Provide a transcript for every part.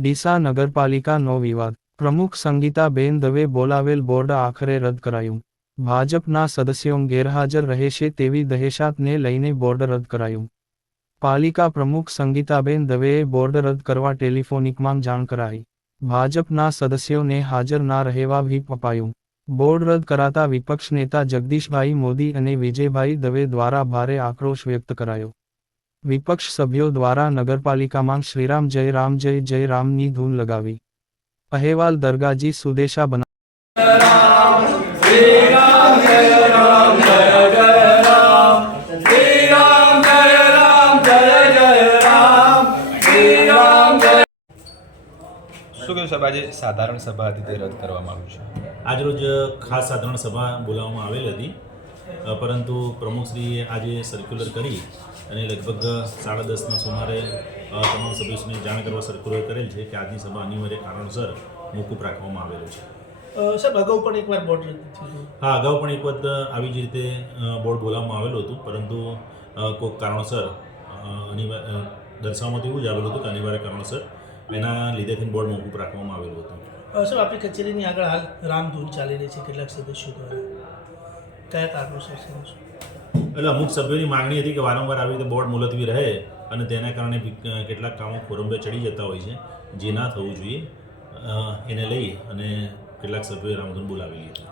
ડીસા નગરપાલિકાનો વિવાદ. પ્રમુખ સંગીતાબેન દવે બોલાવેલ બોર્ડ આખરે રદ કરાયું. ભાજપના સદસ્યો ગેરહાજર રહેશે તેવી દહેશતને લઈને બોર્ડ રદ કરાયું. પાલિકા પ્રમુખ સંગીતાબેન દવેએ બોર્ડ રદ કરવા ટેલિફોનિકમાં જાણ કરાઈ. ભાજપના સદસ્યોને હાજર ના રહેવા વ્હીપ અપાયું. બોર્ડ રદ કરાતા વિપક્ષ નેતા જગદીશભાઈ મોદી અને વિજયભાઈ દવે દ્વારા ભારે આક્રોશ વ્યક્ત કરાયો. વિપક્ષ સભ્યો દ્વારા નગરપાલિકામાં શ્રીરામ જય રામની ધૂન લગાવી. અહેવાલ દરગાજી સુદેશા બના. શું કહ્યું સાહેબ, આજે સાધારણ સભા હતી તે રદ કરવામાં આવ્યું છે? આજરોજ ખાસ સાધારણ સભા બોલાવવામાં આવેલ હતી, પરંતુ પ્રમુખશ્રીએ આજે સર્ક્યુલર કરી અને લગભગ 10:30ના સુમારે તમામ સભ્યોને જાણ કરવા સર્ક્યુલર કરેલ છે કે આજની સભા અનિવાર્ય કારણોસર મોકૂફ રાખવામાં આવેલું છે. સાહેબ, અગાઉ પણ એકવાર બોર્ડ રદ થયું? હા, અગાઉ પણ એક વખત આવી જ રીતે બોર્ડ બોલાવવામાં આવેલું હતું, પરંતુ કોઈક કારણોસર દર્શાવવામાં એવું જ આવેલું હતું કે અનિવાર્ય કારણોસર એના લીધેથી બોર્ડ મોકૂફ રાખવામાં આવેલું હતું. સાહેબ, આપણી કચેરીની આગળ હાલ રામધૂન ચાલી રહી છે કેટલાક સદસ્યો દ્વારા, કયા કારણોસર છે? એટલે અમુક સભ્યોની માંગણી હતી કે વારંવાર આવી રીતે બોર્ડ મુલતવી રહે અને તેના કારણે કેટલાક કામો ખોરંભે ચડી જતા હોય છે, જે ના થવું જોઈએ. એને લઈ અને કેટલાક સભ્યોએ રામધૂન બોલાવેલી હતી.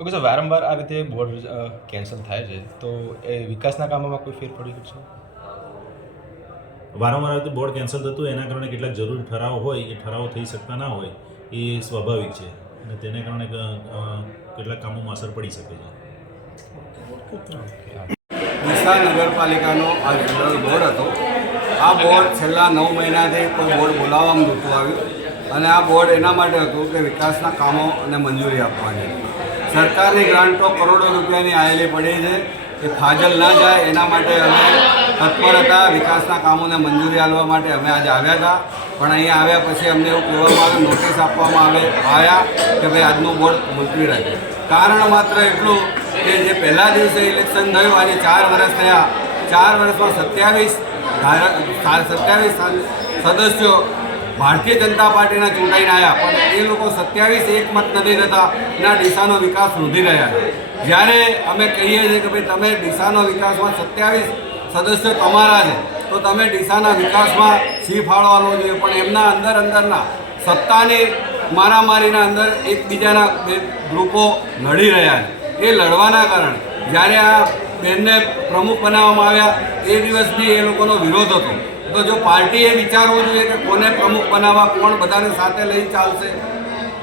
ઓકે સર, વારંવાર આ રીતે બોર્ડ કેન્સલ થાય છે તો એ વિકાસના કામોમાં કોઈ ફેર પડી ગયો છે? વારંવાર આવી રીતે બોર્ડ કેન્સલ થતું એના કારણે કેટલાક જરૂરી ઠરાવ હોય એ ઠરાવો થઈ શકતા ના હોય, એ સ્વાભાવિક છે અને તેને કારણે કેટલાક કામોમાં અસર પડી શકે છે. ડીસા નગરપાલિકાનો આ જનરલ બોર્ડ હતો. આ બોર્ડ છેલ્લા 9 મહિનાથી કોઈ બોર્ડ બોલાવવામાં નહોતું આવ્યું અને આ બોર્ડ એના માટે હતું કે વિકાસના કામો અને મંજૂરી આપવાની. સરકારની ગ્રાન્ટો કરોડો રૂપિયાની આવેલી પડી છે, એ ફાજલ ના જાય એના માટે અમે તત્પર હતા. વિકાસના કામોને મંજૂરી આપવા માટે અમે આજે આવ્યા હતા, પણ અહીંયા આવ્યા પછી અમને એવું કહેવામાં આવ્યું, નોટિસ આપવામાં આવ્યા કે ભાઈ આજનું બોર્ડ મુલતવી રાખે. કારણ માત્ર એટલું કે જે પહેલા દિવસે ઇલેક્શન થયું, આજે 4 વર્ષ થયા. 4 વર્ષમાં 27 સદસ્યો ભારતીય જનતા પાર્ટીના ચૂંટાઈને આવ્યા, પણ એ લોકો 27 એક મત નથી થતા એના ડીસાનો વિકાસ વધી રહ્યા છે. જ્યારે અમે કહીએ છીએ કે ભાઈ તમે ડીસાનો વિકાસમાં 27 સદસ્યો તમારા છે તો તમે ડીસાના વિકાસમાં સી ફાળવાનો જોઈએ, પણ એમના અંદરના સત્તાની મારામારીના અંદર એકબીજાના બે ગ્રુપો લડી રહ્યા છે. એ લડવાના કારણે જ્યારે આ બેનને પ્રમુખ બનાવવામાં આવ્યા એ દિવસથી એ લોકોનો વિરોધ હતો. તો જો પાર્ટીએ વિચારવું જોઈએ કે કોને પ્રમુખ બનાવવા, કોણ બધાને સાથે લઈ ચાલશે,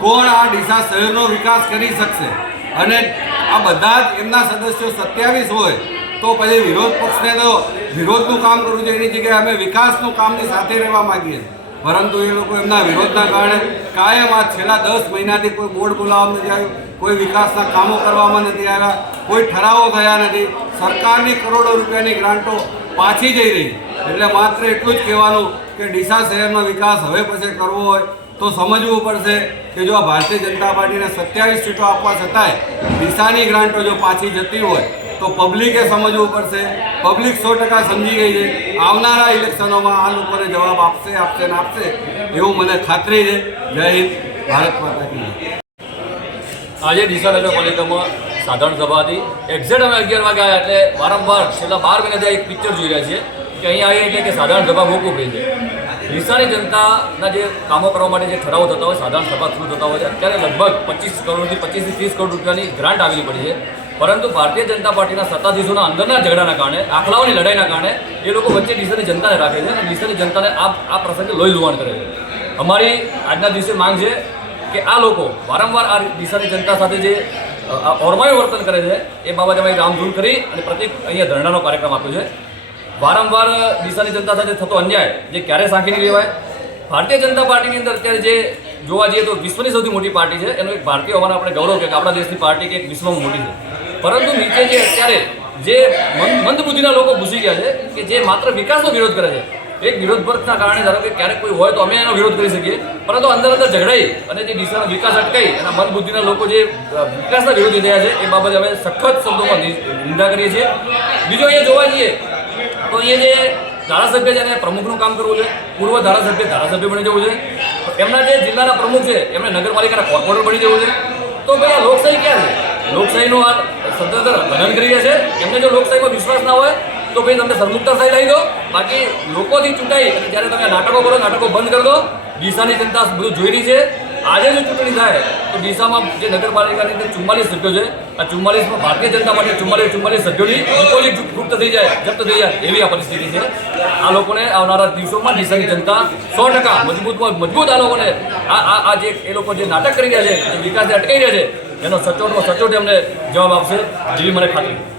કોણ આ ડીસા શહેરનો વિકાસ કરી શકશે, અને આ બધા જ એમના સદસ્યો 27 હોય તો પછી વિરોધ પક્ષને તો વિરોધનું કામ કરવું જોઈએ. એની જગ્યાએ અમે વિકાસનું કામની સાથે રહેવા માગીએ છીએ, પરંતુ એ લોકો એમના વિરોધના કારણે કાયમ આ છેલ્લા 10 મહિનાથી કોઈ બોર્ડ બોલાવવામાં નથી આવ્યું, કોઈ વિકાસના કામો કરવામાં નથી આવ્યા, કોઈ ઠરાવો થયા નથી. સરકારની કરોડો રૂપિયાની ગ્રાન્ટો પાછી જઈ રહી. એટલે માત્ર એટલું જ કહેવાનું કે ડીસા શહેરનો વિકાસ હવે પછી કરવો હોય તો સમજવું પડશે કે જો આ ભારતીય જનતા પાર્ટીને 27 સીટો આપવા છતાંય ડીસાની ગ્રાન્ટો જો પાછી જતી હોય તો પબ્લિકે સમજવું પડશે. પબ્લિક 100% સમજી ગઈ છે. આવનારા ઇલેક્શનોમાં આ લોકોને જવાબ આપશે એવું મને ખાતરી છે. જય હિન્દ, ભારત માતા કી જય. આજે ડીસા નગરપાલિકામાં સાધારણ સભા હતી. એક્ઝેક્ટ અમે 11 વાગે આવ્યા, એટલે વારંવાર છેલ્લા 12 મહિનાથી એક પિક્ચર જોઈ રહ્યા છીએ કે અહીંયા આવીએ એટલે કે સાધારણ સભા મોકૂફ રહી છે. ડીસાની જનતાના જે કામો કરવા માટે જે ઠરાવો થતા હોય, સાધારણ સભા થ્રુ થતા હોય છે. અત્યારે લગભગ 25 કરોડથી 30 કરોડ રૂપિયાની ગ્રાન્ટ આવેલી પડી છે, પરંતુ ભારતીય જનતા પાર્ટીના સત્તાધીશોના અંદરના ઝઘડાના કારણે, આંકડાઓની લડાઈના કારણે એ લોકો વચ્ચે ડીસાની જનતાને રાખે છે અને ડીસાની જનતાને આ પ્રસંગે લોહી લુહાણ કરે છે. અમારી આજના દિવસે માંગ છે કે આ લોકો વારંવાર આ ડીસાની જનતા સાથે જે ઓરમાયું વર્તન કરે છે એ બાબતે અમે રામધૂન કરી અને પ્રતિક અહીંયા ધરણાનો કાર્યક્રમ આપ્યો છે. વારંવાર ડીસાની જનતા સાથે થતો અન્યાય જે ક્યારેય સાંખી નહીં લેવાય. ભારતીય જનતા પાર્ટીની અંદર અત્યારે જે જોવા જઈએ તો વિશ્વની સૌથી મોટી પાર્ટી છે, એનું એક ભારતીય હોવાનો આપણે ગૌરવ કે આપણા દેશની પાર્ટી કે એક વિશ્વમાં મોટી છે. પરંતુ નીચે જે અત્યારે જે મંદબુદ્ધિના લોકો ઘૂસી ગયા છે કે જે માત્ર વિકાસનો વિરોધ કરે છે. એક વિરોધ પક્ષના કારણે ધારો કે ક્યારેક કોઈ હોય તો અમે એનો વિરોધ કરી શકીએ, પરંતુ અંદર ઝઘડાઈ અને જે ડીસાનો વિકાસ અટકાઈ એના મંદબુદ્ધિના લોકો જે વિકાસના વિરોધી થયા છે એ બાબતે અમે સખત શબ્દોમાં નિંદા કરીએ છીએ. બીજો એ જોવા જઈએ તો એ જે ધારાસભ્ય છે એને પ્રમુખનું કામ કરવું છે, પૂર્વ ધારાસભ્ય બની જવું છે. એમના જે જિલ્લાના પ્રમુખ છે એમને નગરપાલિકાના કોર્પોરેટર બની જવું છે. તો ભાઈ આ લોકશાહી ક્યાં છે? લોકશાહીનું આ સતત હનન કરી રહ્યા છે. એમને જો લોકશાહીમાં વિશ્વાસ ના હોય તો ભાઈ તમને સરમુખતાશાહી લઈ દો. બાકી લોકોથી ચૂંટાઈ અને જ્યારે તમે નાટકો કરો, નાટકો બંધ કરી દો. ડીસાની જનતા બધું જોઈ રહી છે. આજે જો ચૂંટણી થાય તો ડીસામાં જે નગરપાલિકાની અંદર 44 સભ્યો છે, આ 44માં ભારતીય જનતા પાર્ટી 44 સભ્યોની ડિપોઝિટ ગુપ્ત થઈ જાય, જપ્ત થઈ જાય એવી આ પરિસ્થિતિ છે. આ લોકોને આવનારા દિવસોમાં ડીસાની જનતા 100% મજબૂત આ લોકોને આ જે એ લોકો જે નાટક કરી રહ્યા છે, જે વિકાસને અટકાઈ રહ્યા છે, એનો સચોટમાં સચોટ એમને જવાબ આપશે એવી મને ખાતરી છે.